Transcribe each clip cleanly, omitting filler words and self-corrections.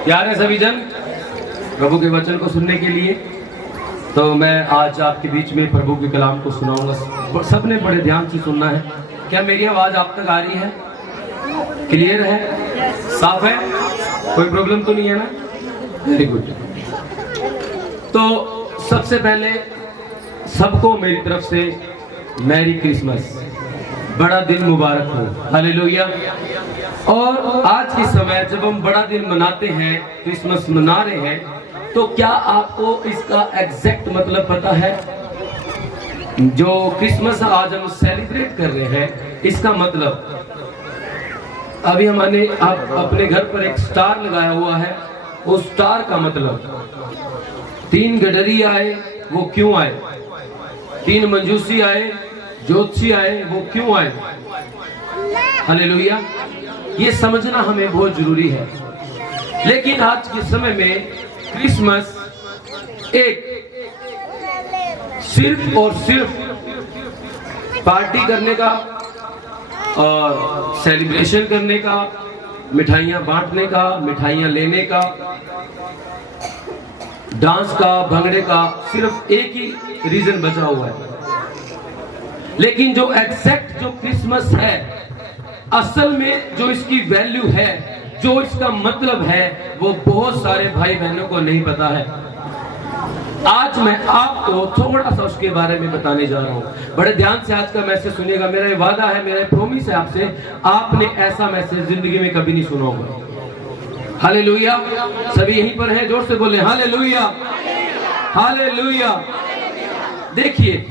तैयार है सभी जन प्रभु के वचन को सुनने के लिए? तो मैं आज आपके बीच में प्रभु के कलाम को सुनाऊंगा। सबने बड़े ध्यान से सुनना है। क्या मेरी आवाज आप तक आ रही है? क्लियर है? साफ है? कोई प्रॉब्लम तो नहीं है ना? Very good. तो सबसे पहले सबको मेरी तरफ से मैरी क्रिसमस, बड़ा दिन मुबारक हो। हालेलुया। और आज के समय जब हम बड़ा दिन मनाते हैं, क्रिसमस मना रहे हैं, तो क्या आपको इसका एग्जैक्ट मतलब पता है? जो क्रिसमस आज हम सेलिब्रेट कर रहे हैं, इसका मतलब अभी हमने अपने घर पर एक स्टार लगाया हुआ है। उस स्टार का मतलब 3 गडरी आए, वो क्यों आए? 3 मंजूसी आए, ज्योतिषी आए, वो क्यों आए? हालेलुया। ये समझना हमें बहुत जरूरी है। लेकिन आज के समय में क्रिसमस एक सिर्फ और सिर्फ पार्टी करने का और सेलिब्रेशन करने का, मिठाइयां बांटने का, मिठाइयां लेने का, डांस का, भंगड़े का, सिर्फ एक ही रीजन बचा हुआ है। लेकिन जो एग्जैक्ट जो क्रिसमस है, असल में जो इसकी वैल्यू है, जो इसका मतलब है, वो बहुत सारे भाई बहनों को नहीं पता है। आज मैं आपको थोड़ा सा उसके बारे में बताने जा रहा हूँ। बड़े ध्यान से आज का मैसेज सुनिएगा। मेरा ये वादा है, मेरा प्रॉमिस है आपसे, आपने ऐसा मैसेज जिंदगी में कभी नहीं सुना होगा। हालेलुया। सभी यहीं पर हैं, जोर से बोले हालेलुया, हालेलुया। देखिए,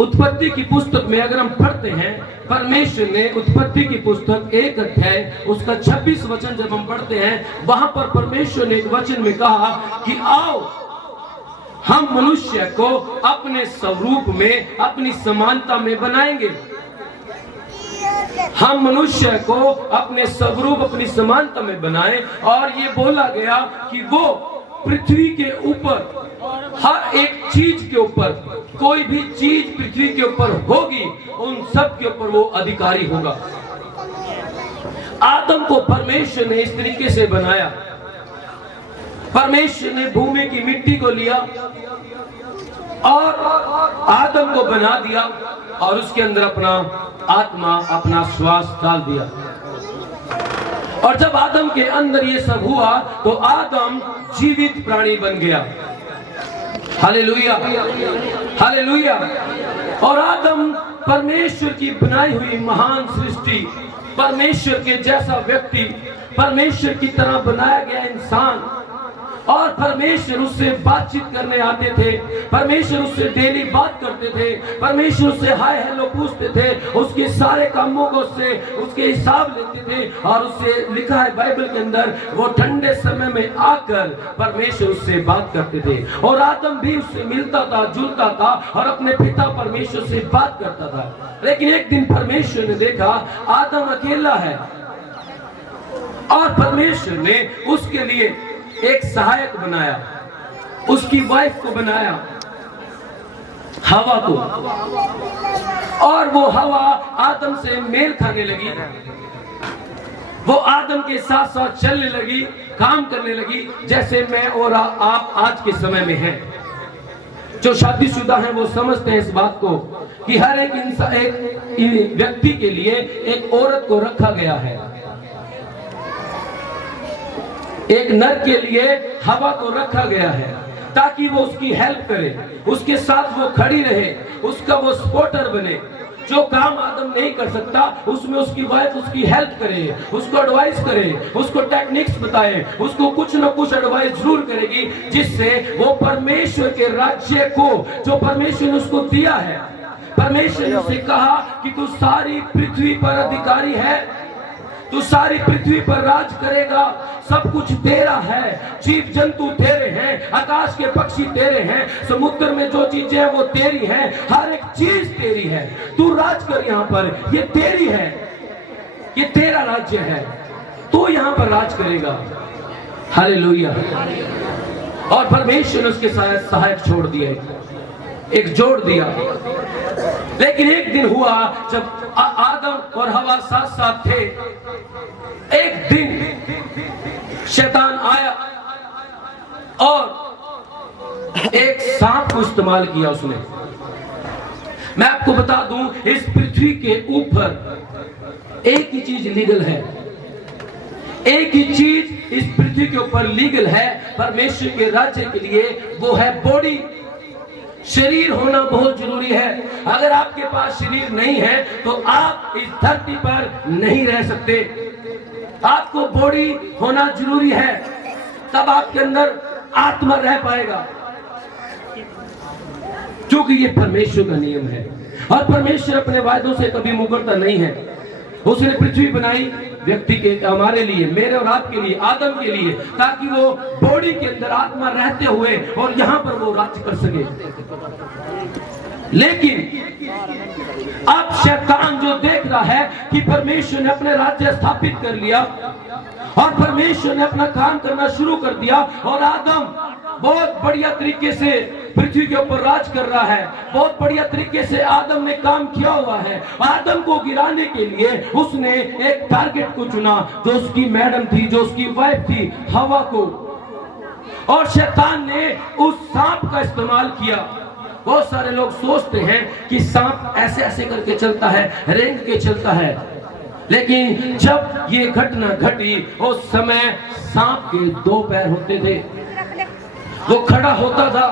उत्पत्ति की पुस्तक में अगर हम पढ़ते हैं, परमेश्वर ने उत्पत्ति की पुस्तक 1 अध्याय उसका 26 वचन जब हम पढ़ते हैं, वहां पर परमेश्वर ने एक वचन में कहा कि आओ हम मनुष्य को अपने स्वरूप में, अपनी समानता में बनाएंगे। हम मनुष्य को अपने स्वरूप, अपनी समानता में बनाएं। और ये बोला गया कि वो पृथ्वी के ऊपर, हर एक चीज के ऊपर, कोई भी चीज पृथ्वी के ऊपर होगी, उन सब के ऊपर वो अधिकारी होगा। आदम को परमेश्वर ने इस तरीके से बनाया। परमेश्वर ने भूमि की मिट्टी को लिया और आदम को बना दिया और उसके अंदर अपना आत्मा, अपना श्वास डाल दिया। और जब आदम के अंदर ये सब हुआ तो आदम जीवित प्राणी बन गया। Hallelujah, hallelujah. और आदम परमेश्वर की बनाई हुई महान सृष्टि, परमेश्वर के जैसा व्यक्ति, परमेश्वर की तरह बनाया गया इंसान। और परमेश्वर उससे बातचीत करने आते थे, परमेश्वर उससे डेली बात करते थे, परमेश्वर उससे हाय हेलो पूछते थे, उसके सारे कामों को उसके हिसाब लेते थे। और उससे लिखा है बाइबल के अंदर, वो ठंडे समय में आकर परमेश्वर उससे बात करते थे। और आदम भी उससे मिलता था, जुलता था और अपने पिता परमेश्वर से बात करता था। लेकिन एक दिन परमेश्वर ने देखा आदम अकेला है और परमेश्वर ने उसके लिए एक सहायक बनाया, उसकी वाइफ को बनाया, हवा को। और वो हवा आदम से मेल खाने लगी, वो आदम के साथ साथ चलने लगी, काम करने लगी, जैसे मैं और आप आज के समय में हैं। जो शादीशुदा हैं वो समझते हैं इस बात को कि हर एक इंसान, एक व्यक्ति के लिए एक औरत को रखा गया है। एक नर के लिए हवा को रखा गया है ताकि वो उसकी हेल्प करे, उसके साथ वो खड़ी रहे, उसका वो सपोर्टर बने। जो काम आदम नहीं कर सकता, उसमें उसकी वाइफ उसकी हेल्प करे, उसको एडवाइस करे, उसको टेक्निक्स बताए, उसको कुछ न कुछ एडवाइस जरूर करेगी, जिससे वो परमेश्वर के राज्य को, जो परमेश्वर ने उसको दिया है, परमेश्वर ने उसे कहा कि तू सारी पृथ्वी पर अधिकारी है, तू सारी पृथ्वी पर राज करेगा, सब कुछ तेरा है, जीव जंतु तेरे हैं, आकाश के पक्षी तेरे हैं, समुद्र में जो चीजें हैं वो तेरी हैं, हर एक चीज तेरी है, तू राज कर यहाँ पर, ये तेरी है, ये तेरा राज्य है, तू यहाँ पर राज करेगा। हालेलुया। और परमेश्वर ने उसके सहायक छोड़ दिए, एक जोड़ दिया। लेकिन एक दिन हुआ जब आदम और हवा साथ साथ थे, एक दिन शैतान आया और एक सांप को इस्तेमाल किया उसने। मैं आपको बता दूं, इस पृथ्वी के ऊपर एक ही चीज लीगल है, एक ही चीज इस पृथ्वी के ऊपर लीगल है परमेश्वर के राज्य के लिए, वो है बॉडी। शरीर होना बहुत जरूरी है। अगर आपके पास शरीर नहीं है तो आप इस धरती पर नहीं रह सकते। आपको बॉडी होना जरूरी है, तब आपके अंदर आत्मा रह पाएगा, क्योंकि ये परमेश्वर का नियम है। और परमेश्वर अपने वायदों से कभी मुकरता नहीं है। उसने पृथ्वी बनाई व्यक्ति के, हमारे लिए, मेरे और आपके लिए, आदम के लिए, ताकि वो बॉडी के अंदर आत्मा रहते हुए और यहाँ पर वो राज्य कर सके। लेकिन अब शैतान जो देख रहा है कि परमेश्वर ने अपने राज्य स्थापित कर लिया और परमेश्वर ने अपना काम करना शुरू कर दिया और आदम बहुत बढ़िया तरीके से पृथ्वी के ऊपर राज कर रहा है, बहुत बढ़िया तरीके से आदम ने काम किया हुआ है। आदम को गिराने के लिए उसने एक टारगेट को चुना, जो उसकी मैडम थी, जो उसकी वाइफ थी, हवा को। और शैतान ने उस सांप का इस्तेमाल किया। बहुत सारे लोग सोचते हैं कि सांप ऐसे ऐसे करके चलता है, रेंग के चलता है, लेकिन जब ये घटना घटी उस समय सांप के 2 पैर होते थे, वो खड़ा होता था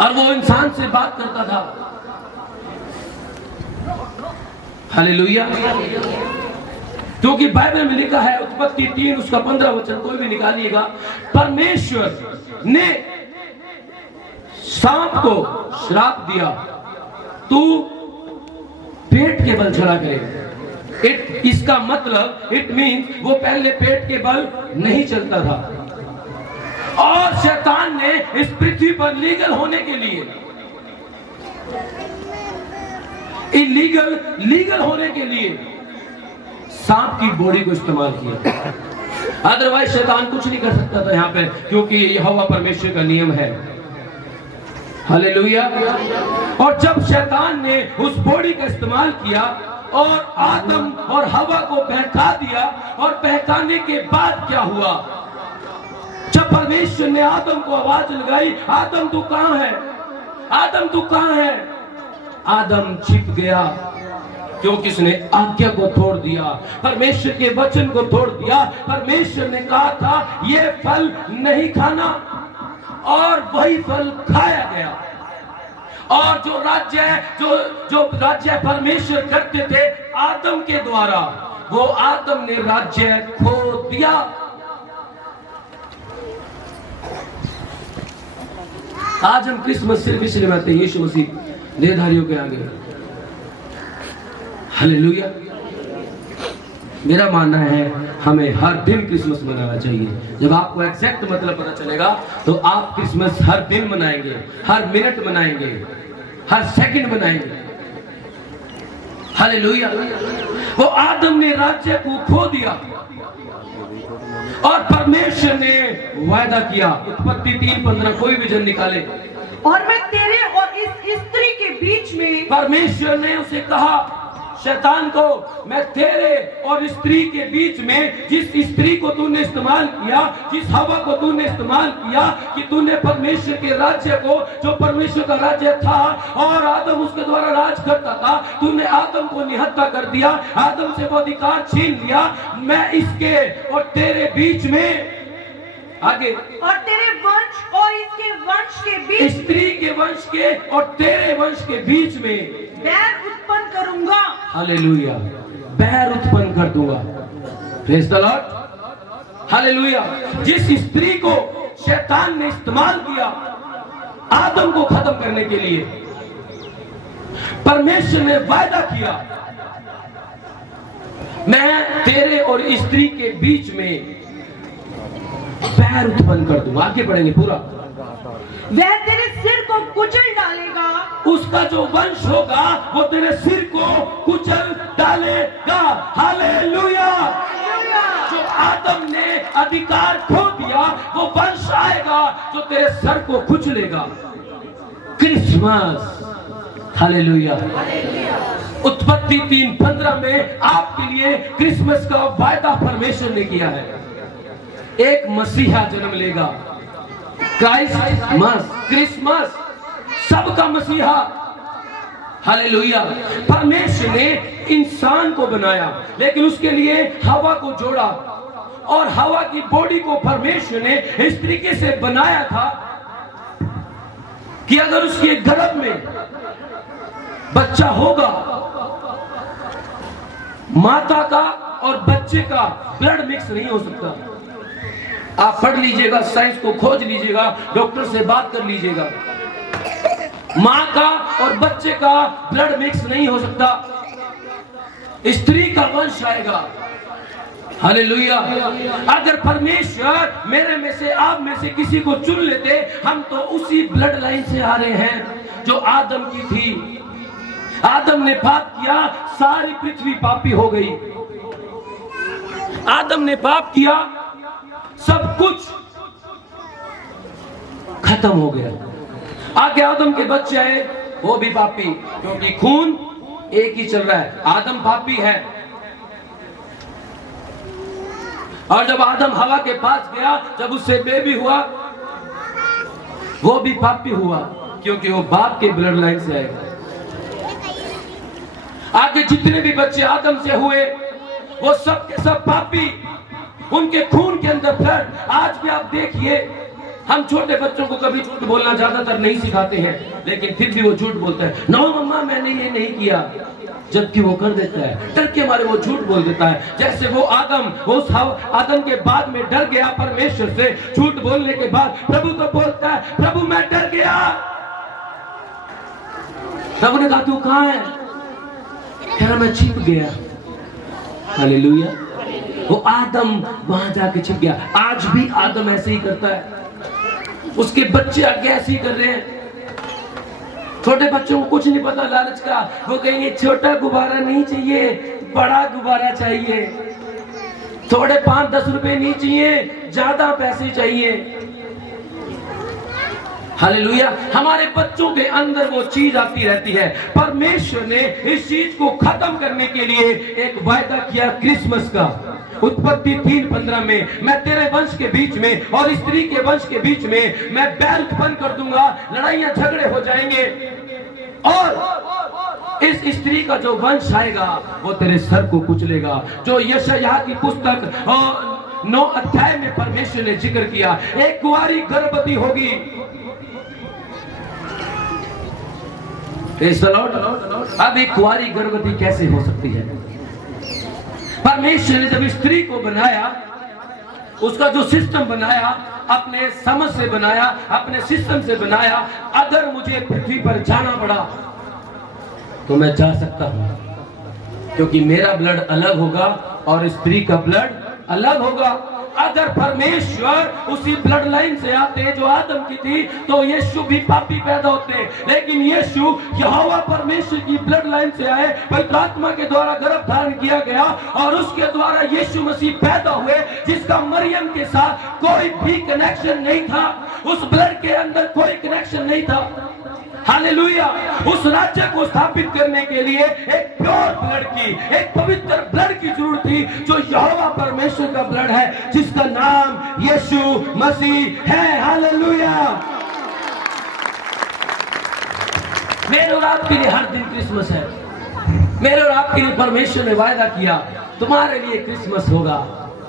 और वो इंसान से बात करता था। हालेलुया। क्योंकि बाइबल में लिखा है, उत्पत्ति 3 उसका 15 वचन, कोई भी निकालिएगा, परमेश्वर ने सांप को श्राप दिया, तू पेट के बल चला करे। इसका मतलब इट मीन्स वो पहले पेट के बल नहीं चलता था। और शैतान ने इस पृथ्वी पर लीगल होने के लिए, लीगल होने के लिए सांप की बॉडी को इस्तेमाल किया। अदरवाइज शैतान कुछ नहीं कर सकता था यहाँ पे, क्योंकि यहोवा परमेश्वर का नियम है। हालेलुया। और जब शैतान ने उस बॉडी का इस्तेमाल किया और आदम और हवा को बहका दिया, और बहकाने के बाद क्या हुआ, जब परमेश्वर ने आदम को आवाज लगाई, आदम तू कहां है, आदम तू कहां है, आदम छिप गया, क्योंकि उसने आज्ञा को तोड़ दिया, परमेश्वर के वचन को तोड़ दिया। परमेश्वर ने कहा था ये फल नहीं खाना, और वही फल खाया गया। और जो राज्य परमेश्वर करते थे आदम के द्वारा, वो आदम ने राज्य खो दिया। आज हम क्रिसमस सिर्फ इसलिए मनाते हैं, यीशु मसीह देहधारियों के आगे। हालेलुया। मेरा मानना है हमें हर दिन क्रिसमस मनाना चाहिए। जब आपको एग्जैक्ट मतलब पता चलेगा तो आप क्रिसमस हर दिन मनाएंगे, हर मिनट मनाएंगे, हर सेकंड मनाएंगे। हालेलुया। वो आदम ने राज्य को खो दिया और परमेश्वर ने वायदा किया, उत्पत्ति 3:15, कोई भी जन निकाले, और मैं तेरे और इस स्त्री के बीच में, परमेश्वर ने उसे कहा शैतान को, मैं तेरे और स्त्री के बीच में, जिस स्त्री को तूने इस्तेमाल किया, जिस हवा को तूने इस्तेमाल किया कि तूने परमेश्वर के राज्य को, जो परमेश्वर का राज्य था और आदम उसके द्वारा राज करता था, तूने आदम को निहत्था कर दिया, आदम से वो अधिकार छीन लिया। मैं इसके और तेरे बीच में, आगे, और तेरे वंश और इसके वंश के बीच, स्त्री के वंश के और तेरे वंश के बीच में बैर उत्पन्न करूंगा। हालेलुया। बैर उत्पन्न कर दूंगा। Praise the Lord. हालेलुया। जिस स्त्री को शैतान ने इस्तेमाल किया आदम को खत्म करने के लिए, परमेश्वर ने वायदा किया, मैं तेरे और स्त्री के बीच में बैर उत्पन्न कर दूंगा। आगे बढ़ेंगे पूरा। वह तेरे सिर को कुचल डालेगा, उसका जो वंश होगा वो तेरे सिर को कुचल डालेगा। हालेलुया। जो आदम ने अधिकार खो दिया, वो वंश आएगा जो तेरे सर को कुचलेगा। क्रिसमस। हालेलुया। उत्पत्ति 3:15 में आपके लिए क्रिसमस का वायदा परमेश्वर ने किया है। एक मसीहा जन्म लेगा, क्राइस्टमस, क्रिसमस, सबका मसीहा। हालेलुया। परमेश्वर ने इंसान को बनाया, लेकिन उसके लिए हवा को जोड़ा, और हवा की बॉडी को परमेश्वर ने इस तरीके से बनाया था कि अगर उसके गर्भ में बच्चा होगा, माता का और बच्चे का ब्लड मिक्स नहीं हो सकता। आप पढ़ लीजिएगा, साइंस को खोज लीजिएगा, डॉक्टर से बात कर लीजिएगा। मां का और बच्चे का ब्लड मिक्स नहीं हो सकता, स्त्री का वंश आएगा। हालेलुया। अगर परमेश्वर मेरे में से, आप में से किसी को चुन लेते, हम तो उसी ब्लड लाइन से आ रहे हैं जो आदम की थी। आदम ने पाप किया, सारी पृथ्वी पापी हो गई। आदम ने पाप किया, सब कुछ खत्म हो गया। आगे आदम के बच्चे आए, वो भी पापी, क्योंकि खून एक ही चल रहा है। आदम पापी है, और जब आदम हवा के पास गया, जब उससे बेबी हुआ, वो भी पापी हुआ, क्योंकि वो बाप के ब्लड लाइन से आएगा। आगे जितने भी बच्चे आदम से हुए, वो सब के सब पापी, उनके खून के अंदर ब्लड। आज भी आप देखिए, हम छोटे बच्चों को कभी झूठ बोलना ज्यादातर नहीं सिखाते हैं, लेकिन फिर भी वो झूठ बोलता है। नो मम्मा, मैंने ये नहीं किया, जबकि वो कर देता है। डर के मारे वो झूठ बोल देता है। जैसे वो आदम के बाद में डर गया परमेश्वर से, झूठ बोलने के बाद प्रभु तो बोलता है, प्रभु मैं डर गया। प्रभु ने कहा, तू कहां है? कह रहा, मैं छिप गया। हालेलुया। वो आदम वहां जाके छिप गया। आज भी आदम ऐसे ही करता है, उसके बच्चे आगे ऐसे ही कर रहे हैं। छोटे बच्चों को कुछ नहीं पता लालच का, वो कहेंगे छोटा गुब्बारा नहीं चाहिए, बड़ा गुब्बारा चाहिए, थोड़े 5-10 रुपए नहीं चाहिए, ज्यादा पैसे चाहिए। हालेलुया। हमारे बच्चों के अंदर वो चीज आती रहती है। परमेश्वर ने इस चीज को खत्म करने के लिए एक वायदा किया क्रिसमस का। उत्पत्ति 3:15 में, मैं तेरे वंश के बीच में और स्त्री के वंश के बीच में मैं बैर उत्पन्न कर दूंगा, लड़ाइयां झगड़े हो जाएंगे, और इस स्त्री का जो वंश आएगा वो तेरे सर को कुचलेगा। जो यशायाह की पुस्तक 9 अध्याय में परमेश्वर ने जिक्र किया, एक कुंवारी गर्भवती होगी। अब एक कुंवारी गर्भवती कैसे हो सकती है? परमेश्वर ने जब स्त्री को बनाया, उसका जो सिस्टम बनाया, अपने समझ से बनाया, अपने सिस्टम से बनाया। अगर मुझे पृथ्वी पर जाना पड़ा तो मैं जा सकता हूं, क्योंकि मेरा ब्लड अलग होगा और स्त्री का ब्लड अलग होगा। अगर परमेश्वर उसी ब्लड लाइन से आते जो आदम की थी, तो यीशु भी पापी पैदा होते। लेकिन यीशु यहोवा परमेश्वर की ब्लड लाइन से आए, पवित्र आत्मा के द्वारा गर्भ धारण किया गया, और उसके द्वारा यीशु मसीह पैदा हुए, जिसका मरियम के साथ कोई भी कनेक्शन नहीं था। उस ब्लड के अंदर कोई कनेक्शन नहीं था। हालेलुया। उस राज्य को स्थापित करने के लिए एक प्योर ब्लड की, एक पवित्र ब्लड की जरूरत थी, जो यहोवा परमेश्वर का ब्लड है, जिसका नाम यीशु मसीह है। हालेलुया। मेरे और आपके लिए हर दिन क्रिसमस है। मेरे और आपके लिए परमेश्वर ने वायदा किया, तुम्हारे लिए क्रिसमस होगा।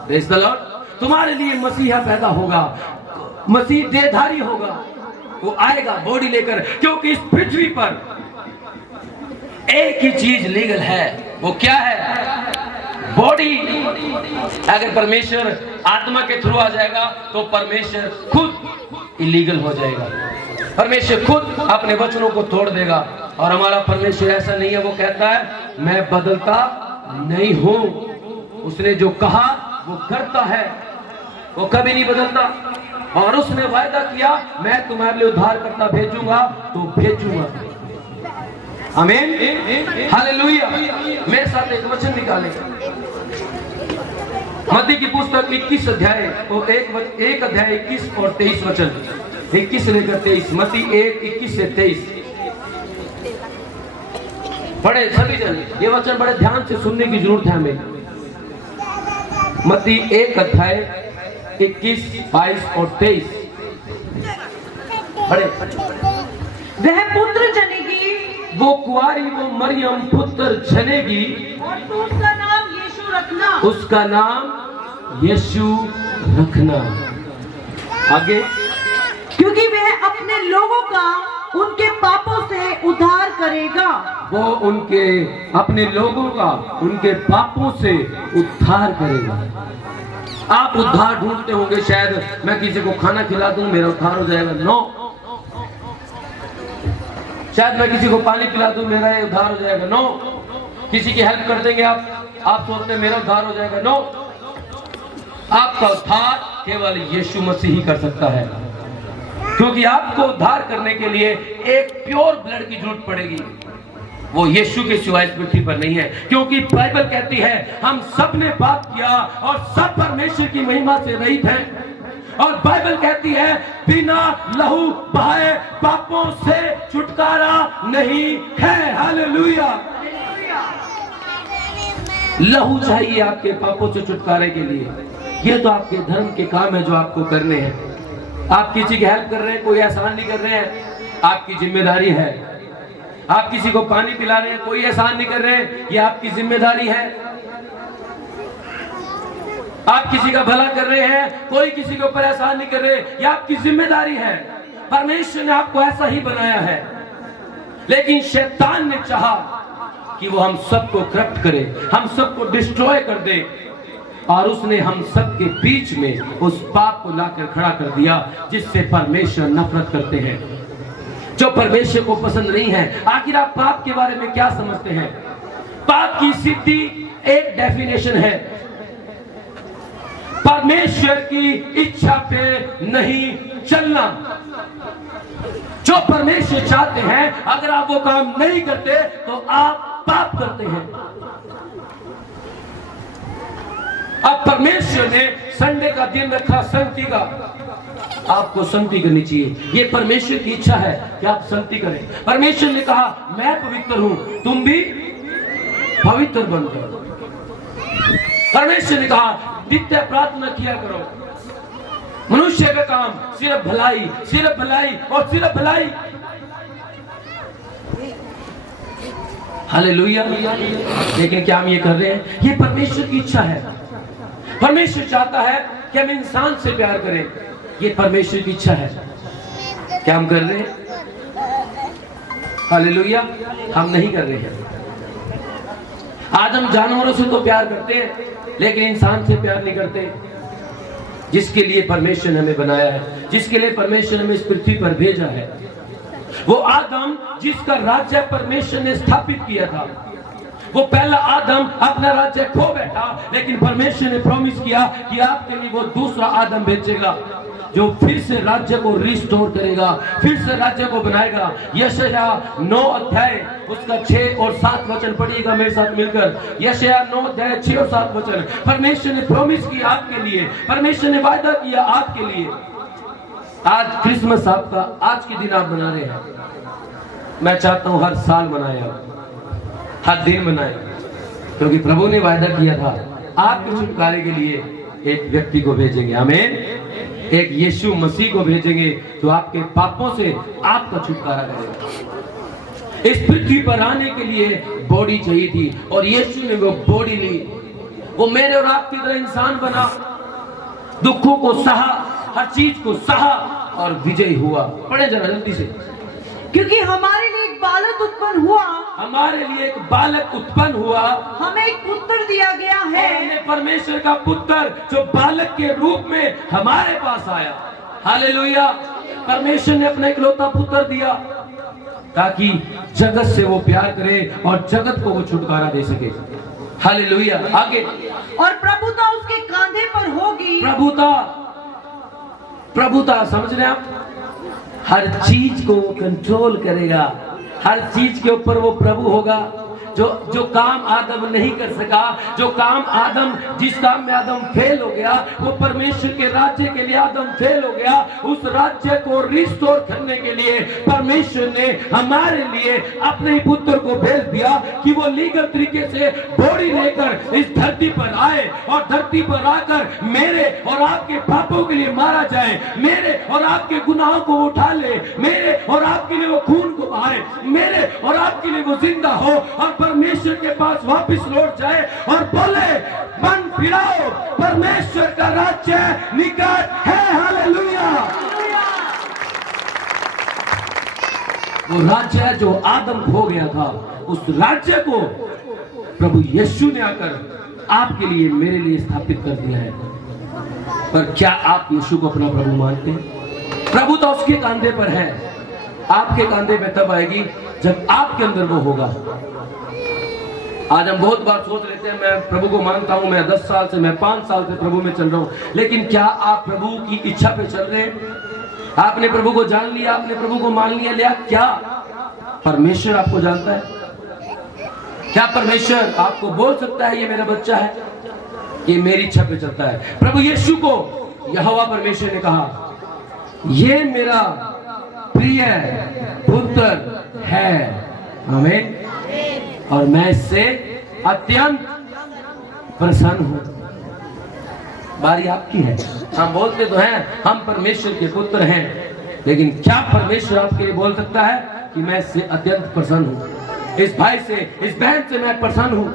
Praise the Lord. तुम्हारे लिए मसीहा पैदा होगा, मसीह देहधारी होगा, वो आएगा बॉडी लेकर। क्योंकि इस पृथ्वी पर एक ही चीज लीगल है, वो क्या है? बॉडी। अगर परमेश्वर आत्मा के थ्रू आ जाएगा तो परमेश्वर खुद इलीगल हो जाएगा। परमेश्वर खुद अपने वचनों को तोड़ देगा। और हमारा परमेश्वर ऐसा नहीं है, वो कहता है मैं बदलता नहीं हूं। उसने जो कहा वो करता है, वो कभी नहीं बदलता। और उसने वायदा किया, मैं तुम्हारे लिए उद्धारकर्ता भेजूंगा तो भेजूंगा। आमीन। हालेलुया। मेरे साथ एक वचन निकालें, मत्ती की पुस्तक 21 अध्याय, तो एक अध्याय 21 और 23 वचन, 21 से लेकर 23, मत्ती 1:21 से 23। पढ़े सभी जन, ये वचन बड़े ध्यान से सुनने की जरूरत है हमें। मत्ती 1 अध्याय 21, 22 और 23 पढ़े। वह पुत्र जनेगी, वो कुंवारी वो मरियम पुत्र जनेगी, और तू उसका नाम यीशु रखना। उसका नाम यीशु रखना। आगे, क्योंकि वह अपने लोगों का उनके पापों से उद्धार करेगा। वो उनके अपने लोगों का उनके पापों से उद्धार करेगा। आप उद्धार ढूंढते होंगे, शायद मैं किसी को खाना खिला दूं मेरा उद्धार हो जाएगा। नो, शायद मैं किसी को पानी पिला दूं मेरा ये उद्धार हो जाएगा। नो, किसी की हेल्प कर देंगे आप सोचते हैं मेरा उद्धार हो जाएगा। नो, आपका उद्धार केवल यीशु मसीह ही कर सकता है, क्योंकि आपको उद्धार करने के लिए एक प्योर ब्लड की जरूरत पड़ेगी। वो यीशु के सिवाय इस पृथ्वी पर नहीं है, क्योंकि बाइबल कहती है हम सब ने पाप किया और सब परमेश्वर की महिमा से रहित हैं। और बाइबल कहती है बिना लहू बहाए पापों से छुटकारा नहीं है। हालेलुया। लहू चाहिए आपके पापों से छुटकारे के लिए। ये तो आपके धर्म के काम है जो आपको करने हैं। आप किसी की हेल्प कर रहे हैं, कोई एहसान नहीं कर रहे हैं, आपकी जिम्मेदारी है। आप किसी को पानी पिला रहे हैं, कोई एहसान नहीं कर रहे हैं, ये आपकी जिम्मेदारी है। आप किसी का भला कर रहे हैं, कोई किसी के ऊपर एहसान नहीं कर रहे, ये आपकी जिम्मेदारी है। परमेश्वर ने आपको ऐसा ही बनाया है, लेकिन शैतान ने चाहा कि वो हम सबको करप्ट करे, हम सबको डिस्ट्रॉय कर दे, और उसने हम सब के बीच में उस पाप को लाकर खड़ा कर दिया जिससे परमेश्वर नफरत करते हैं, जो परमेश्वर को पसंद नहीं है। आखिर आप पाप के बारे में क्या समझते हैं? पाप की सीधी एक डेफिनेशन है, परमेश्वर की इच्छा पे नहीं चलना। जो परमेश्वर चाहते हैं अगर आप वो काम नहीं करते तो आप पाप करते हैं। अब परमेश्वर ने संडे का दिन रखा संगति का, आपको संगति करनी चाहिए। ये परमेश्वर की इच्छा है कि आप संगति करें। परमेश्वर ने कहा मैं पवित्र हूं, तुम भी पवित्र बन जाओ। परमेश्वर ने कहा नित्य प्रार्थना किया करो। मनुष्य का काम सिर्फ भलाई, सिर्फ भलाई और सिर्फ भलाई। हालेलुया। लेकिन क्या हम ये कर रहे हैं? ये परमेश्वर की इच्छा है। परमेश्वर चाहता है कि हम इंसान से प्यार करें, ये परमेश्वर की इच्छा है। क्या हम कर रहे हैं? हालेलुया। हम नहीं कर रहे हैं। आज हम जानवरों से तो प्यार करते हैं, लेकिन इंसान से प्यार नहीं करते, जिसके लिए परमेश्वर ने हमें बनाया है, जिसके लिए परमेश्वर ने हमें इस पृथ्वी पर भेजा है। वो आदम जिसका राज्य परमेश्वर ने स्थापित किया था, वो पहला आदम अपना राज्य खो बैठा, लेकिन परमेश्वर ने प्रॉमिस किया कि आपके लिए वो दूसरा आदम भेजेगा जो फिर से राज्य को रिस्टोर करेगा, फिर से राज्य को बनाएगा। यशाया 9 अध्याय उसका 6 और 7 वचन पढ़िएगा मेरे साथ मिलकर। यशाया 9 अध्याय 6 और 7 वचन। परमेश्वर ने प्रॉमिस किया आपके लिए, परमेश्वर ने वायदा किया आपके लिए। आज क्रिसमस आपका आज के दिन आप मना रहे हैं। मैं चाहता हूं हर साल मनाएं, हर दिन मनाएं, क्योंकि प्रभु ने वायदा किया था आपके छुटकारे के लिए एक व्यक्ति को भेजेंगे। आमीन। एक यीशु मसीह को भेजेंगे जो आपके पापों से आपका छुटकारा करेगा। इस पृथ्वी पर आने के लिए बॉडी चाहिए थी और यीशु ने वो बॉडी ली। वो मेरे और आपकी तरह इंसान बना, दुखों को सहा, हर चीज को सहा और विजयी हुआ। पढ़े जरा जल्दी से। क्योंकि हमारे लिए एक बालक उत्पन्न हुआ, हमारे लिए एक बालक उत्पन्न हुआ, हमें एक पुत्र दिया गया है, परमेश्वर का पुत्र जो बालक के रूप में हमारे पास आया। हालेलुया। परमेश्वर ने अपना इकलौता पुत्र दिया ताकि जगत से वो प्यार करे और जगत को वो छुटकारा दे सके। हालेलुया। आगे। और प्रभुता उसके कांधे पर होगी। प्रभुता समझ रहे आप? हर चीज को वो कंट्रोल करेगा, हर चीज के ऊपर वो प्रभु होगा। जो काम आदम नहीं कर सका, जो काम आदम, जिस काम में आदम फेल हो गया, वो परमेश्वर के राज्य के लिए आदम फेल हो गया। उस राज्य को रिस्टोर करने के लिए परमेश्वर ने हमारे लिए अपने पुत्र को भेज दिया कि वो लीगल तरीके से बॉडी लेकर इस धरती पर आए और धरती पर आकर मेरे और आपके पापों के लिए मारा जाए, मेरे और आपके गुनाहों को उठा ले, मेरे और आपके लिए वो खून को बहाए, मेरे और आपके लिए वो जिंदा हो और परमेश्वर के पास वापस लौट जाए और बोले मन फिराओ, परमेश्वर का राज्य निकट है। हालेलुया। वो राज्य जो आदम खो गया था, उस राज्य को प्रभु यीशु ने आकर आपके लिए, मेरे लिए स्थापित कर दिया है। पर क्या आप यीशु को अपना प्रभु मानते हैं? प्रभु तो उसके कंधे पर है, आपके कंधे पे तब आएगी जब आपके अंदर वो होगा। आज हम बहुत बार सोच लेते हैं मैं प्रभु को मानता हूं, मैं 10 साल से, मैं 5 साल से प्रभु में चल रहा हूं, लेकिन क्या आप प्रभु की इच्छा पे चल रहे हैं? आपने प्रभु को जान लिया, आपने प्रभु को मान लिया, क्या परमेश्वर आपको जानता है? क्या परमेश्वर आपको बोल सकता है ये मेरा बच्चा है, ये मेरी इच्छा पे चलता है? प्रभु यीशु को यहोवा परमेश्वर ने कहा ये मेरा प्रिय पुत्र है, आमीन, और मैं इससे अत्यंत प्रसन्न हूं। बारी आपकी है। हम बोलते तो हैं हम परमेश्वर के पुत्र हैं, लेकिन क्या परमेश्वर आपके लिए बोल सकता है कि मैं इससे अत्यंत प्रसन्न हूं, इस भाई से, इस बहन से मैं प्रसन्न हूं?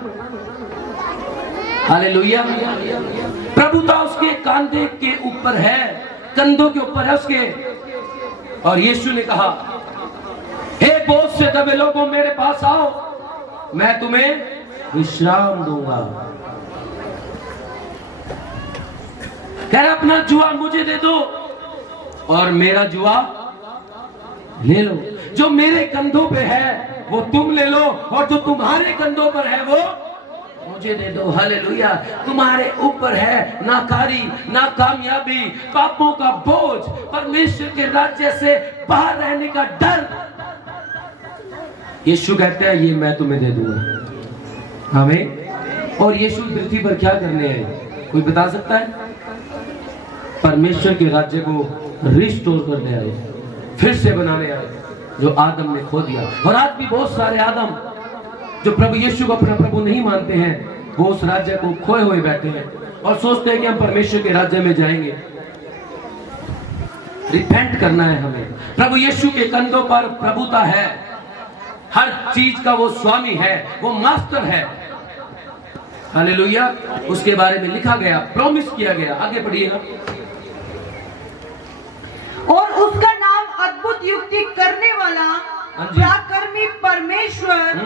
हालेलुया। प्रभुता उसके कंधे के ऊपर है, कंधों के ऊपर है उसके। और यीशु ने कहा हे बोझ से दबे लोगों मेरे पास आओ, मैं तुम्हें विश्राम दूंगा। कह रहा अपना जुआ मुझे दे दो और मेरा जुआ ले लो। जो मेरे कंधों पे है वो तुम ले लो, और जो तुम्हारे कंधों पर है वो मुझे दे दो। हालेलुया। तुम्हारे ऊपर है नाकारी, नाकामयाबी, पापों का बोझ, परमेश्वर के राज्य से बाहर रहने का डर। यीशु कहते हैं ये मैं तुम्हें दे दूंगा, आमीन। और यीशु पृथ्वी पर क्या करने आए, कोई बता सकता है? परमेश्वर के राज्य को रिस्टोर करने आए, फिर से बनाने आए, जो आदम ने खो दिया। और आज भी बहुत सारे आदम जो प्रभु यीशु को अपना प्रभु नहीं मानते हैं, वो उस राज्य को खोए हुए बैठे हैं और सोचते हैं कि हम परमेश्वर के राज्य में जाएंगे। रिपेंट करना है हमें। प्रभु यीशु के कंधों पर प्रभुता है, हर चीज का वो स्वामी है, वो मास्टर है। हालेलुया। उसके बारे में लिखा गया, प्रॉमिस किया गया। आगे पढ़िएगा। और उसका नाम अद्भुत युक्ति करने वाला, पराक्रमी परमेश्वर,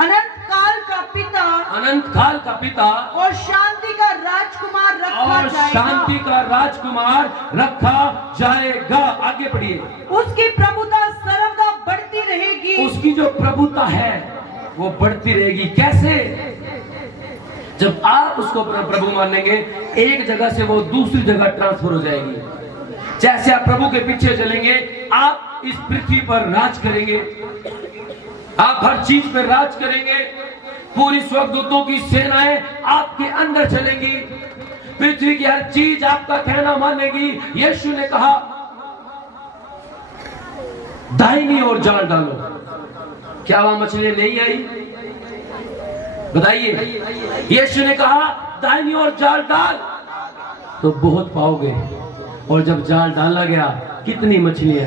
अनंत काल का पिता, अनंत काल का पिता, और शांति का राजकुमार रखा और जाएगा। शांति का राजकुमार रखा जाएगा। आगे पढ़िए। उसकी प्रभुता सर्वदा बढ़ती रहेगी। उसकी जो प्रभुता है वो बढ़ती रहेगी। कैसे? जब आप उसको अपना प्रभु मानेंगे, एक जगह से वो दूसरी जगह ट्रांसफर हो जाएगी। जैसे आप प्रभु के पीछे चलेंगे, आप इस पृथ्वी पर राज करेंगे, आप हर चीज पर राज करेंगे। पूरी स्वर्गदूतों की सेनाएं आपके अंदर चलेंगी, पृथ्वी की हर चीज आपका कहना मानेगी। यीशु ने कहा दाहिनी ओर जाल डालो। क्या वहां मछलियां नहीं आई? बताइए। यीशु ने कहा दाहिनी ओर जाल डाल तो बहुत पाओगे। और जब जाल डाला गया, कितनी मछलियां?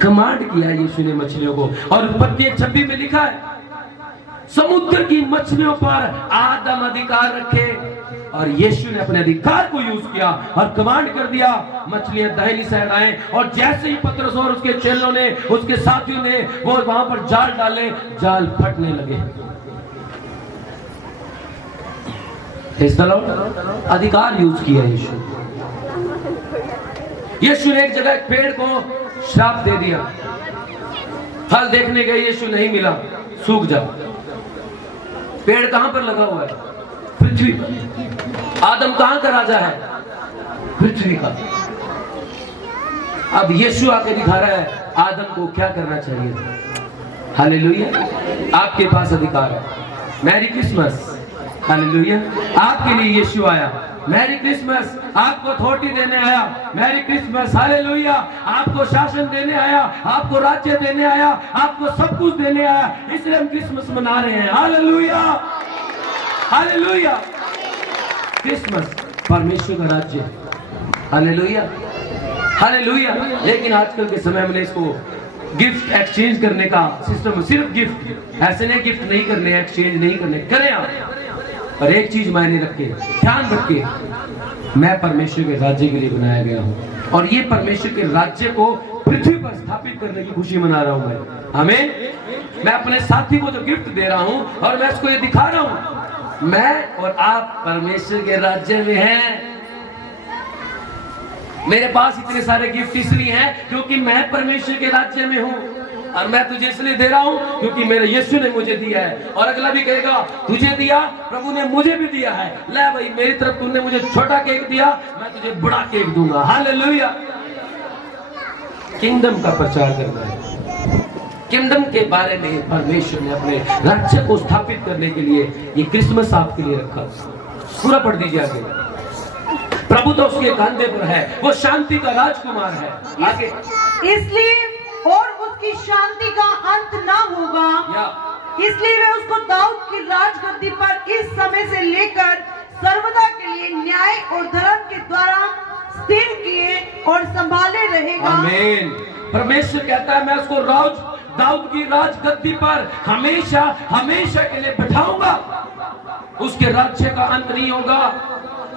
कमांड किया यीशु ने मछलियों को। और उत्पत्ति 26 में लिखा है समुद्र की मछलियों पर आदम अधिकार रखे, और यीशु ने अपने अधिकार को यूज किया और कमांड कर दिया मछलियां दाहिनी साइड आए। और जैसे ही पतरस और उसके चेलों ने, उसके साथियों ने वो वहां पर जाल डाले, जाल फटने लगे। इस तरह अधिकार यूज किया यीशु। यीशु ने एक जगह एक पेड़ को श्राप दे दिया। फल देखने गए, यीशु नहीं मिला, सूख जा। पेड़ कहां पर लगा हुआ है? पृथ्वी पर। आदम कहां का राजा है? पृथ्वी का। अब यीशु आके दिखा रहा है आदम को क्या करना चाहिए। हालेलुया। आपके पास अधिकार है। Merry Christmas. हालेलुया। आपके लिए यीशु आया। Merry Christmas. आपको अथॉरिटी देने आया। Merry Christmas. हालेलुया। आपको शासन देने आया, आपको राज्य देने आया, आपको सब कुछ देने आया, इसलिए हम क्रिसमस मना रहे हैं। Hallelujah, hallelujah. क्रिसमस परमेश्वर का राज्य। Hallelujah, hallelujah. लेकिन आजकल के समय में इसको गिफ्ट एक्सचेंज करने का सिस्टम, सिर्फ गिफ्ट, ऐसे नहीं गिफ्ट नहीं करने, एक्सचेंज नहीं करने, करें आप, और एक चीज मायने रखे, ध्यान रखे, मैं परमेश्वर के राज्य के लिए बनाया गया हूँ और ये परमेश्वर के राज्य को पृथ्वी पर स्थापित करने की खुशी मना रहा हूँ मैं। आमीन। मैं अपने साथी को जो गिफ्ट दे रहा हूँ और मैं इसको ये दिखा रहा हूँ, मैं और आप परमेश्वर के राज्य में हैं। मेरे पास इतने सारे गिफ्ट इसलिए हैं क्योंकि मैं परमेश्वर के राज्य में हूँ, और मैं तुझे इसलिए दे रहा हूँ क्योंकि मेरे यीशु ने मुझे दिया है। और अगला भी कहेगा तुझे दिया, प्रभु ने मुझे भी दिया है, ले भाई मेरी तरफ तूने मुझे छोटा केक दिया, मैं तुझे बड़ा केक दूंगा। हालेलुया। किंगडम का प्रचार करना है, किंगडम के बारे में परमेश्वर ने अपने राज्य को स्थापित करने के लिए ये क्रिसमस आपके लिए रखा। पूरा पढ़ दीजिए आगे। प्रभु तो उसके कंधे पर है, वो शांति का राजकुमार है। आगे, इसलिए और उसकी शांति का अंत ना होगा, इसलिए वे उसको दाऊद की राजगद्दी पर इस समय से लेकर सर्वदा के लिए न्याय और धर्म के द्वारा स्थिर किए और संभाले रहेगा। आमीन। परमेश्वर कहता है मैं उसको दाऊद की राजगद्दी पर हमेशा हमेशा के लिए बैठाऊंगा, उसके राज्य का अंत नहीं होगा।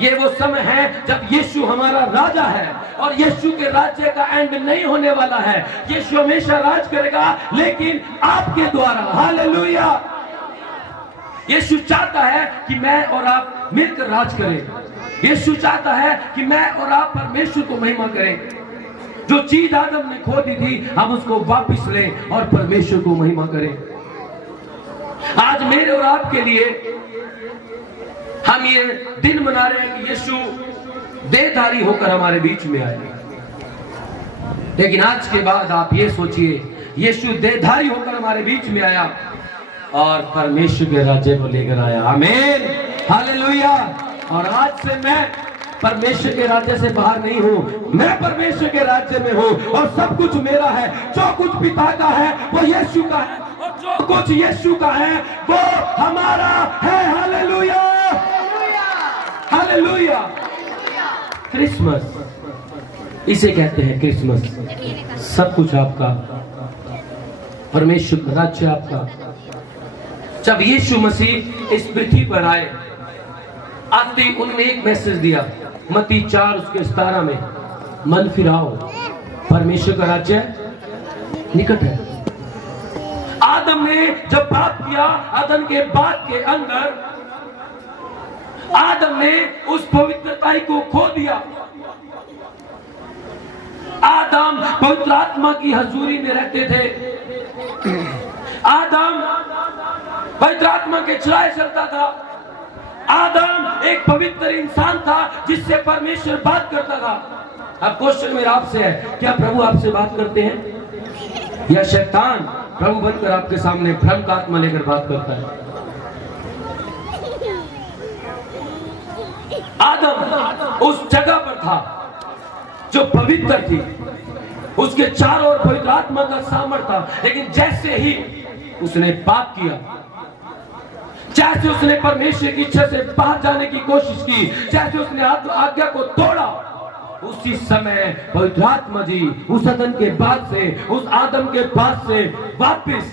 ये वो समय है जब यीशु हमारा राजा है और यीशु के राज्य का एंड नहीं होने वाला है। यीशु हमेशा राज करेगा, लेकिन आपके द्वारा। हालेलुया। यीशु चाहता है कि मैं और आप मिलकर राज करें। यीशु चाहता है कि मैं और आप परमेश्वर को महिमा करें। जो चीज आदम ने खो दी थी, हम उसको वापस लें और परमेश्वर को महिमा करें। आज मेरे और आपके लिए हम ये दिन मना रहे हैं कि यीशु देहधारी होकर हमारे बीच में आए। लेकिन आज के बाद आप ये सोचिए, यीशु देहधारी होकर हमारे बीच में आया और परमेश्वर के राज्य को लेकर आया। आमीन, हालेलुया। और आज से मैं परमेश्वर के राज्य से बाहर नहीं हूँ, मैं परमेश्वर के राज्य में हूँ और सब कुछ मेरा है। जो कुछ पिता का है वो यीशु का है और जो कुछ यीशु का है वो हमारा है। Hallelujah, hallelujah. क्रिसमस इसे कहते हैं, क्रिसमस। सब कुछ आपका, परमेश्वर का राज्य आपका। जब यीशु मसीह इस पृथ्वी पर आए, आते उन्होंने एक मैसेज दिया, मत्ती 4 उसके 17 में, मन फिराओ, परमेश्वर का राज्य निकट है। आदम ने जब पाप किया, आदम के बाद के अंदर आदम ने उस पवित्रता को खो दिया। आदम पवित्र आत्मा की हजूरी में रहते थे। आदम पवित्र आत्मा के चलाए चलता था। आदम एक पवित्र इंसान था जिससे परमेश्वर बात करता था। अब क्वेश्चन मेरा आपसे है, क्या प्रभु आपसे बात करते हैं या शैतान प्रभु बनकर आपके सामने भ्रम का आत्मा लेकर बात करता है? आदम उस जगह पर था जो पवित्र थी, उसके चारों ओर पवित्र आत्मा का सामर्थ्य था। लेकिन जैसे ही उसने पाप किया, जैसे उसने परमेश्वर की इच्छा से बाहर जाने की कोशिश की, जैसे उसने आज्ञा को तोड़ा, उसी समय पवित्र आत्मा जी उस आदम के बाद से, उस आदम के बाद से वापस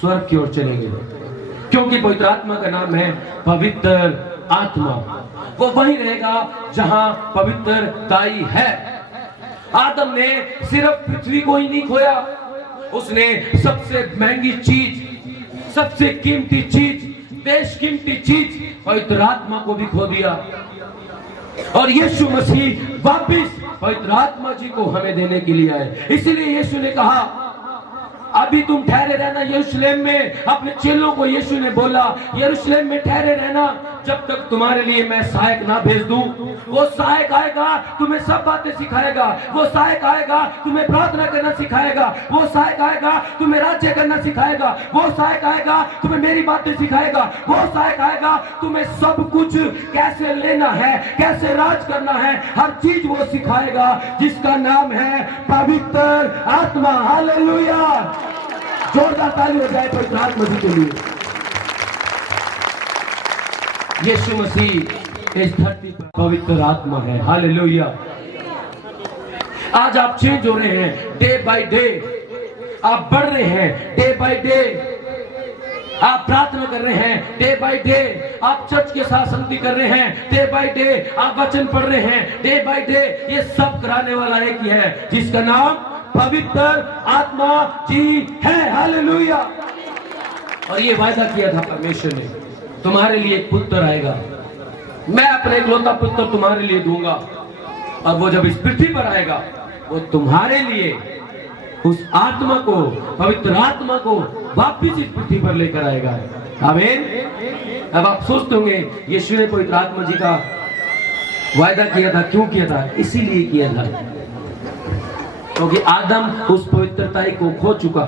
स्वर्ग की ओर चले गए। क्योंकि पवित्र आत्मा का नाम है पवित्र आत्मा। वो वहीं रहेगा जहां पवित्रताई है। आदम ने सिर्फ पृथ्वी को ही नहीं खोया, उसने सबसे महंगी चीज, सबसे कीमती चीज, बेशकीमती चीज पवित्र आत्मा को भी खो दिया। और यीशु मसीह वापस पवित्र आत्मा जी को हमें देने के लिए आए। इसीलिए यीशु ने कहा, अभी तुम ठहरे रहना यरूशलेम में। अपने चेलों को यीशु ने बोला यरूशलेम में ठहरे रहना जब तक तुम्हारे लिए मैं सहायक ना भेज दूं। वो सहायक आएगा, तुम्हें सब बातें सिखाएगा। वो सहायक आएगा, तुम्हें प्रार्थना करना सिखाएगा। वो सहायक आएगा, तुम्हें राज्य करना सिखाएगा। वो सहायक आएगा, तुम्हें मेरी बातें सिखाएगा। वो सहायक आएगा, तुम्हें सब कुछ कैसे लेना है, कैसे राज करना है, हर चीज वो सिखाएगा, जिसका नाम है पवित्र आत्मा। हालेलुया, जोरदार ताली हो जाए पवित्र आत्मा जी के लिए। यीशु मसीह इस धरती पर पवित्र आत्मा है। हालेलुया। आज आप चेंज हो रहे हैं, डे बाय डे आप बढ़ रहे हैं, डे बाय डे आप प्रार्थना कर रहे हैं, डे बाय डे आप चर्च के साथ संगति कर रहे हैं, डे बाय डे आप वचन पढ़ रहे हैं, डे बाय डे। ये सब कराने वाला एक ही है, जिसका नाम पवित्र आत्मा जी है। हालेलुया। और ये वायदा किया था परमेश्वर ने, तुम्हारे लिए एक पुत्र आएगा, मैं अपने इकलौता पुत्र तुम्हारे लिए दूंगा। और वो जब इस पृथ्वी पर आएगा, वो तुम्हारे लिए उस आत्मा को, पवित्र आत्मा को वापिस इस पृथ्वी पर लेकर आएगा। आमीन। अब आप सोचते होंगे यीशु ने पवित्र आत्मा जी का वायदा किया था, क्यों किया था? इसीलिए किया था क्योंकि आदम उस पवित्रता को खो चुका।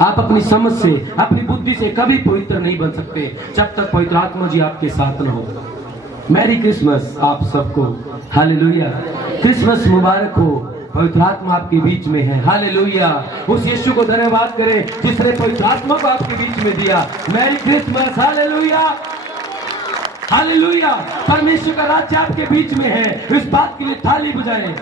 आप अपनी समझ से, अपनी बुद्धि से कभी पवित्र नहीं बन सकते जब तक पवित्र आत्मा जी आपके साथ न हो। मैरी क्रिसमस आप सबको। हालेलुया। क्रिसमस मुबारक हो। पवित्र आत्मा आपके बीच में है। हालेलुया। उस यीशु को धन्यवाद करें जिसने पवित्र आत्मा को आपके बीच में दिया। Merry Christmas. हालेलुया। हालेलुया। परमेश्वर का राज्य आपके बीच में है, इस बात के लिए ताली बजाएं।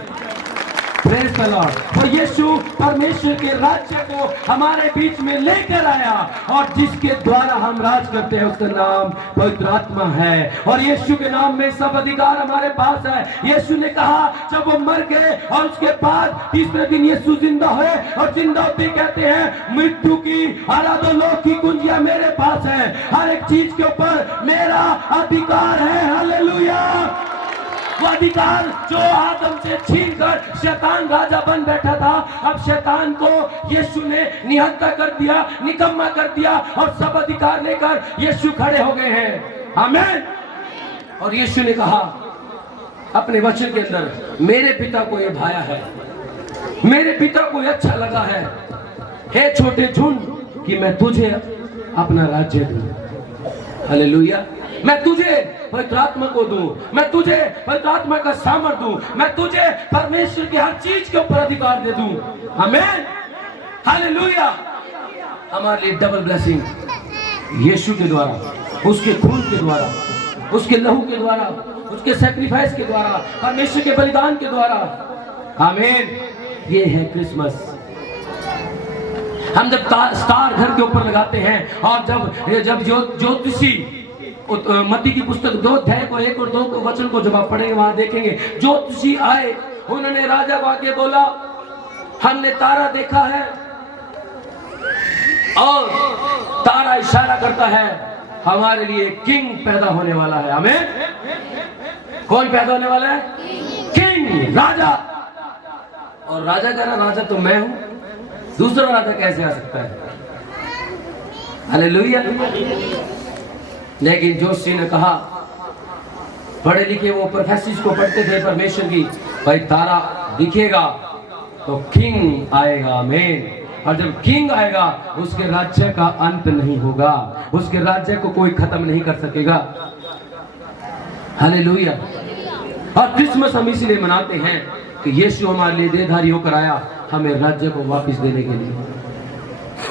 Praise the Lord. और यीशु परमेश्वर के राज्य को हमारे बीच में लेकर आया, और जिसके द्वारा हम राज करते हैं उसका नाम पवित्र आत्मा है। और यीशु के नाम में सब अधिकार हमारे पास है। यीशु ने कहा जब वो मर गए और उसके बाद तीसरे दिन यीशु जिंदा हुए, और जिंदा होते कहते हैं मृत्यु की लोक की कुंजियां मेरे पास है, हर एक चीज के ऊपर मेरा अधिकार है। हालेलुया। वो अधिकार जो आदम से छीनकर शैतान राजा बन बैठा था, अब शैतान को यीशु ने निहत्था कर दिया, निकम्मा कर दिया, और सब अधिकार लेकर यीशु खड़े हो गए हैं। आमीन। और यीशु ने कहा अपने वचन के अंदर, मेरे पिता को ये भाया है, मेरे पिता को ये अच्छा लगा है, हे छोटे झुंड, कि मैं तुझे अपना राज्य दूं। हालेलुया। मैं तुझे पवित्र आत्मा को दूं, मैं तुझे पवित्र आत्मा का सामर्थ दूं, मैं तुझे परमेश्वर की हर चीज के ऊपर अधिकार दे दूं। आमीन। हालेलुया। हमारे लिए डबल ब्लेसिंग यीशु के द्वारा, उसके खून के द्वारा, उसके लहू के द्वारा, उसके सैक्रिफाइस के द्वारा, परमेश्वर के बलिदान के द्वारा। आमीन। ये है क्रिसमस। हम जब स्टार घर के ऊपर लगाते हैं, और जब ज्योतिषी मत्ती की पुस्तक 2 अध्याय को 1 और 2 वचन को जब आप पढ़ेंगे, वहां देखेंगे ज्योतिषी आए, उन्होंने राजा को आके बोला हमने तारा देखा है, और तारा इशारा करता है हमारे लिए किंग पैदा होने वाला है। हमें कौन पैदा होने वाला है? किंग, राजा। और राजा कह रहा राजा तो मैं हूं, दूसरा राजा कैसे आ सकता है? हालेलुया। लेकिन जोशी ने कहा, पढ़े लिखे वो प्रोफेसिस को पढ़ते थे परमेश्वर की, भाई तारा दिखेगा तो किंग आएगा। आमीन। और जब किंग आएगा उसके राज्य का अंत नहीं होगा, उसके राज्य को कोई खत्म नहीं कर सकेगा। हालेलुया। और क्रिसमस हम इसलिए मनाते हैं कि यीशु हमारे लिए देहधारी होकर आया, हमें राज्य को वापस देने के लिए।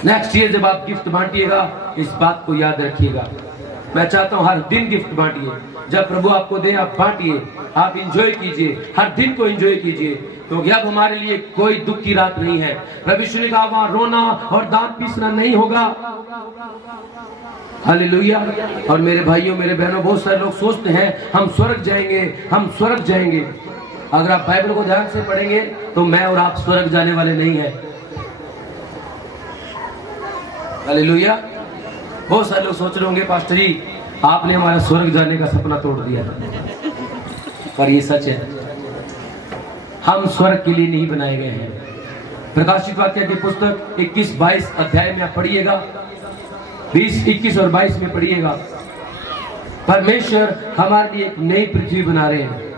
नेक्स्ट ईयर जब आप गिफ्ट बांटिएगा, इस बात को याद रखिएगा। मैं चाहता हूं हर दिन गिफ्ट बांटिए, जब प्रभु आपको दे आप बांटिए, आप इंजॉय कीजिए, हर दिन को इंजॉय कीजिए, क्योंकि अब हमारे लिए कोई दुख की रात नहीं है। प्रभु ने कहा वहां रोना और दांत पीसना नहीं होगा। हालेलुया। और मेरे भाइयों, मेरे बहनों, बहुत सारे लोग सोचते हैं हम स्वर्ग जाएंगे, हम स्वर्ग जाएंगे। अगर आप बाइबल को ध्यान से पढ़ेंगे तो मैं और आप स्वर्ग जाने वाले नहीं है। हालेलुया। बहुत सारे लोग सोच रहे होंगे पास्टर जी आपने हमारा स्वर्ग जाने का सपना तोड़ दिया, पर ये सच है, हम स्वर्ग के लिए नहीं बनाए गए हैं, प्रकाशित वाक्य की पुस्तक 21-22 अध्याय में आप पढ़िएगा, 20, 21 और 22 में पढ़िएगा। परमेश्वर हमारे लिए एक नई पृथ्वी बना रहे हैं,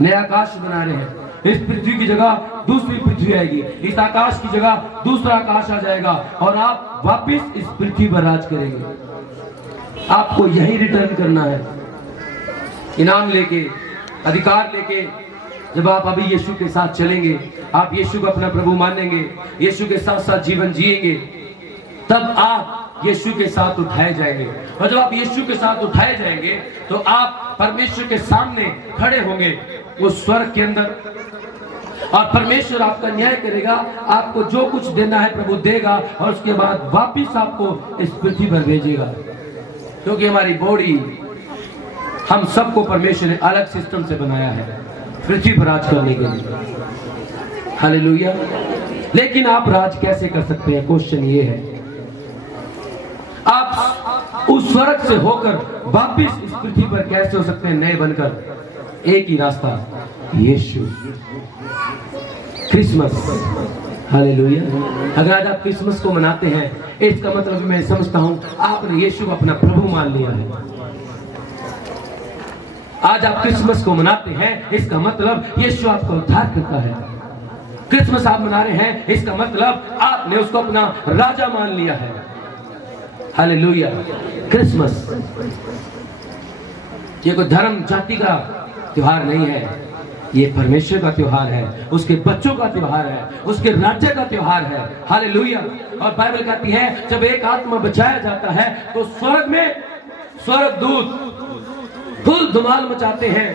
नया आकाश बना रहे हैं। इस पृथ्वी की जगह दूसरी पृथ्वी आएगी, इस आकाश की जगह दूसरा आकाश आ जाएगा और आप वापिस इस पृथ्वी पर राज करेंगे। आपको यही रिटर्न करना है, इनाम लेके, अधिकार लेके। जब आप अभी यीशु के साथ चलेंगे, आप यीशु को अपना प्रभु मानेंगे, यीशु के साथ साथ जीवन जिएंगे, तब आप यीशु के साथ उठाए जाएंगे। और जब आप यीशु के साथ उठाए जाएंगे तो आप परमेश्वर के सामने खड़े होंगे उस स्वर्ग के अंदर, और परमेश्वर आपका न्याय करेगा। आपको जो कुछ देना है प्रभु देगा, और उसके बाद वापिस आपको इस पृथ्वी पर भेजेगा। क्योंकि हमारी बॉडी, हम सबको परमेश्वर ने अलग सिस्टम से बनाया है पृथ्वी पर राज करने के लिए। हालेलुया। लेकिन आप राज कैसे कर सकते हैं? क्वेश्चन ये है। आप उस स्वर्ग से होकर वापिस इस पृथ्वी पर कैसे हो सकते हैं नए बनकर? एक ही रास्ता, यीशु, क्रिसमस। हालेलुया। अगर आज आप क्रिसमस को मनाते हैं, इसका मतलब मैं समझता हूं आपने यीशु को अपना प्रभु मान लिया है। आज आप क्रिसमस को मनाते हैं, इसका मतलब यीशु आपका उद्धार करता है। क्रिसमस आप मना रहे हैं, इसका मतलब आपने उसको अपना राजा मान लिया है। हालेलुया। क्रिसमस ये कोई धर्म जाति का त्योहार नहीं है, ये परमेश्वर का त्योहार है, उसके बच्चों का त्योहार है, उसके राज्य का त्योहार है। हालेलुया। और बाइबल कहती है जब एक आत्मा बचाया जाता है तो स्वर्ग में स्वर्गदूत फुल धमाल मचाते हैं।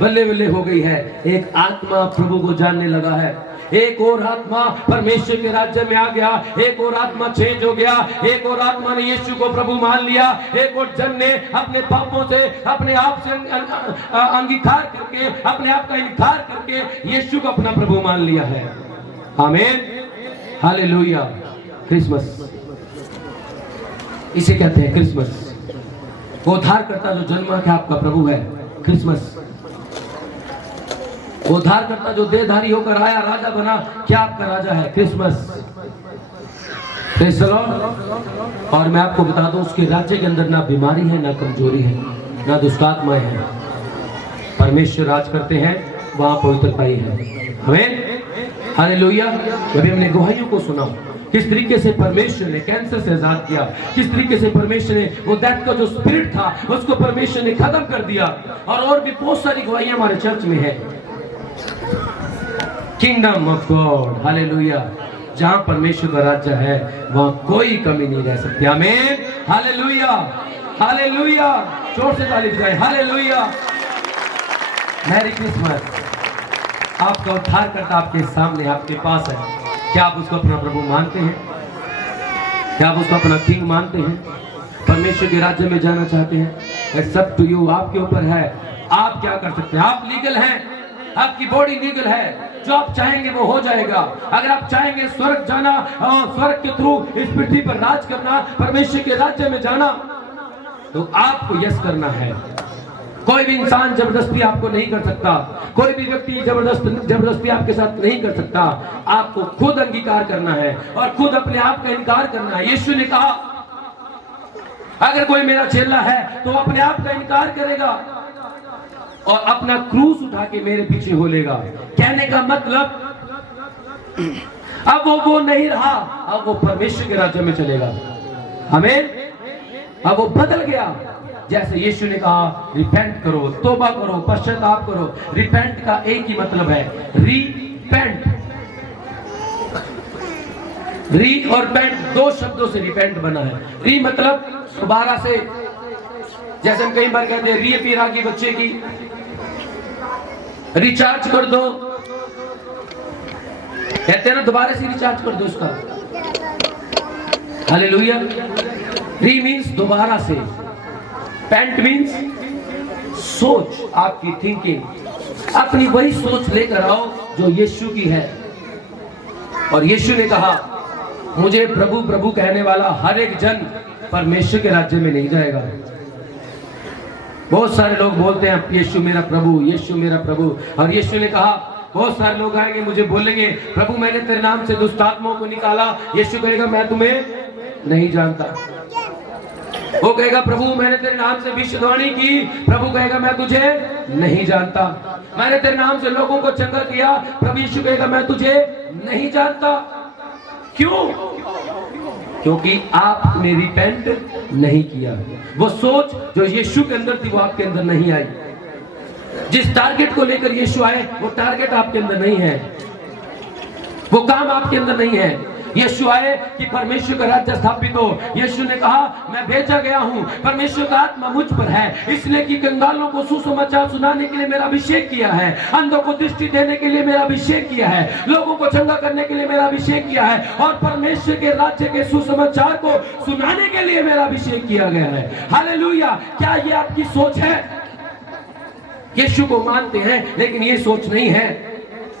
बल्ले बल्ले हो गई है, एक आत्मा प्रभु को जानने लगा है, एक और आत्मा परमेश्वर के राज्य में आ गया, एक और आत्मा चेंज हो गया, एक और आत्मा ने यीशु को प्रभु मान लिया, एक और जन ने अपने पापों से, अपने आप से अंगीकार करके, अपने आप का इनकार करके यीशु को अपना प्रभु मान लिया है। आमीन। हालेलुया। क्रिसमस इसे कहते हैं, क्रिसमस। वो उद्धारकर्ता जो जन्मा के आपका प्रभु है, क्रिसमस। वो उद्धारकर्ता जो देहधारी होकर आया, राजा बना, क्या आपका राजा है? क्रिसमस। Praise the Lord. और मैं आपको बता दूं उसके राज्य के अंदर ना बीमारी है, ना कमजोरी है, ना दुष्ट आत्माएं हैं। परमेश्वर राज करते हैं, वहां पवित्रता ही है। आमीन। हालेलुया। अभी हमने गवाहियों को सुना किस तरीके से परमेश्वर ने कैंसर से आजाद किया, किस तरीके से परमेश्वर ने वो डेथ का जो स्पिरिट था उसको परमेश्वर ने खत्म कर दिया। और भी बहुत सारी गवाहियां हमारे चर्च में है। Kingdom of God. हालेलुया। जहां परमेश्वर का राज्य है वहां कोई कमी नहीं रह सकती। आमीन। हालेलुया। हालेलुया। जोर से ताली बजाएं। हालेलुया। Merry Christmas. आपका उद्धारकर्ता आपके सामने, आपके पास है। क्या आप उसको अपना प्रभु मानते हैं? क्या आप उसको अपना किंग मानते हैं? परमेश्वर के राज्य में जाना चाहते हैं? It's up to you. आपके ऊपर है, आप क्या कर सकते हैं। आप लीगल हैं, आपकी बॉडी लीगल है, जो आप चाहेंगे वो हो जाएगा। अगर आप चाहेंगे स्वर्ग जाना और स्वर्ग के थ्रू इस पृथ्वी पर राज करना, परमेश्वर के राज्य में जाना, तो आपको यस करना है। कोई भी इंसान जबरदस्ती आपको नहीं कर सकता, कोई भी व्यक्ति जबरदस्ती आपके साथ नहीं कर सकता। आपको खुद अंगीकार करना है और खुद अपने आप का इनकार करना है। यीशु ने कहा अगर कोई मेरा चेला है तो अपने आप का इनकार करेगा और अपना क्रूस उठा के मेरे पीछे हो लेगा। कहने का मतलब अब वो नहीं रहा, अब वो परमेश्वर के राज्य में चलेगा। आमीन। अब वो बदल गया। जैसे यीशु ने कहा रिपेंट करो, तौबा करो, पश्चाताप करो। रिपेंट का एक ही मतलब है, रीपेंट। री और पेंट दो शब्दों से रिपेंट बना है। री मतलब दोबारा से, जैसे हम कई बार कहते हैं रीअपीयर आ गई बच्चे की, रिचार्ज कर दो, कहते हैं ना, दोबारा से रिचार्ज कर दो उसका। हालेलुया। री मीन्स दोबारा से, पेंट मीन्स सोच, आपकी थिंकिंग, अपनी वही सोच लेकर आओ जो यीशु की है। और यीशु ने कहा मुझे प्रभु प्रभु कहने वाला हर एक जन परमेश्वर के राज्य में नहीं जाएगा। बहुत सारे लोग बोलते हैं यीशु मेरा प्रभु, यीशु मेरा प्रभु। और यीशु ने कहा बहुत सारे लोग आएंगे मुझे बोलेंगे प्रभु मैंने तेरे नाम से दुष्ट आत्माओं को निकाला। यीशु कहेगा मैं तुम्हें नहीं जानता। वो कहेगा प्रभु मैंने तेरे नाम से भविष्यवाणी की। प्रभु कहेगा मैं तुझे नहीं जानता। मैंने तेरे नाम से लोगों को चंगा किया। प्रभु यीशु कहेगा मैं तुझे नहीं जानता। क्यों? क्योंकि आपने रिपेंट नहीं किया। वो सोच जो यीशु के अंदर थी वो आपके अंदर नहीं आई। जिस टारगेट को लेकर यीशु आए वो टारगेट आपके अंदर नहीं है, वो काम आपके अंदर नहीं है। यीशु आए कि परमेश्वर का राज्य स्थापित हो। यीशु ने कहा मैं भेजा गया हूं, परमेश्वर का आत्मा मुझ पर है, इसलिए कि कंगालों को सुसमाचार सुनाने के लिए मेरा अभिषेक किया है, अंधों को दृष्टि देने के लिए मेरा अभिषेक किया है, लोगों को चंगा करने के लिए मेरा अभिषेक किया है, और परमेश्वर के राज्य के सुसमाचार को सुनाने के लिए मेरा अभिषेक किया गया है। हालेलुया। क्या ये आपकी सोच है? यीशु को मानते हैं लेकिन ये सोच नहीं है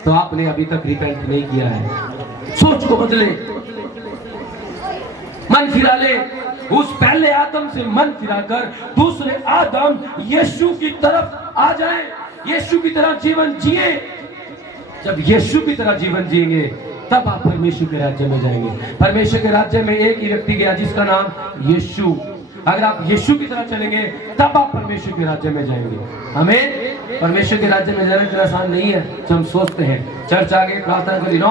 तो आपने अभी तक रिपेंट नहीं किया है। सोच को बदले, मन फिरा ले। उस पहले आदम से मन फिराकर दूसरे आदम यीशु की तरफ आ जाए, यीशु की तरह जीवन जिए। जब यीशु की तरह जीवन जिएंगे तब आप परमेश्वर के राज्य में जाएंगे। परमेश्वर के राज्य में एक ही व्यक्ति गया जिसका नाम यीशु। अगर आप यीशु की तरह चलेंगे तब आप परमेश्वर के राज्य में जाएंगे। आमीन। परमेश्वर के राज्य में जाना इतना आसान नहीं है जो हम सोचते हैं। चर्च आगे प्रार्थना करी नो,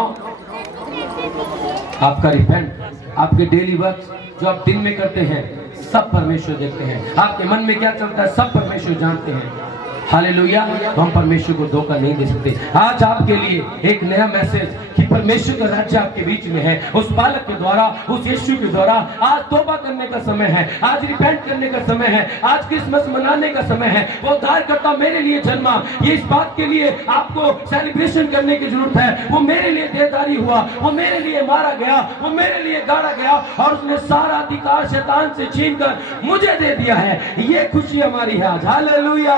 आपका रिपेंट, आपके डेली वर्क जो आप दिन में करते हैं सब परमेश्वर देखते हैं। आपके मन में क्या चलता है सब परमेश्वर जानते हैं। हालेलुया। तो हम परमेश्वर को धोखा नहीं दे सकते। आज आपके लिए एक नया मैसेज कि परमेश्वर का राज्य आपके बीच में है। उस बालक के द्वारा, उस यीशु के द्वारा आज तौबा करने का समय है, आज रिपेंट करने का समय है, आज क्रिसमस मनाने का समय है। वो उद्धारकर्ता मेरे लिए जन्मा, ये इस बात के लिए आपको सेलिब्रेशन करने की जरूरत है। वो मेरे लिए देहधारी हुआ, वो मेरे लिए मारा गया, वो मेरे लिए गाड़ा गया, और उसने सारा अधिकार शैतान से छीनकर मुझे दे दिया है। ये खुशी हमारी है आज। Hallelujah,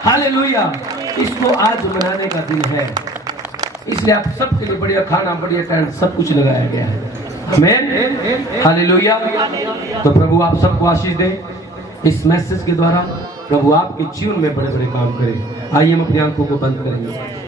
hallelujah. इसको आज मनाने का दिन है, इसलिए आप सबके लिए बढ़िया खाना, बढ़िया टेंट, सब कुछ लगाया गया है। आमीन, हालेलुया। तो प्रभु आप सबको आशीष दे इस मैसेज के द्वारा। प्रभु आपके जीवन में बड़े बड़े काम करे। आइए हम अपनी आंखों को बंद करेंगे।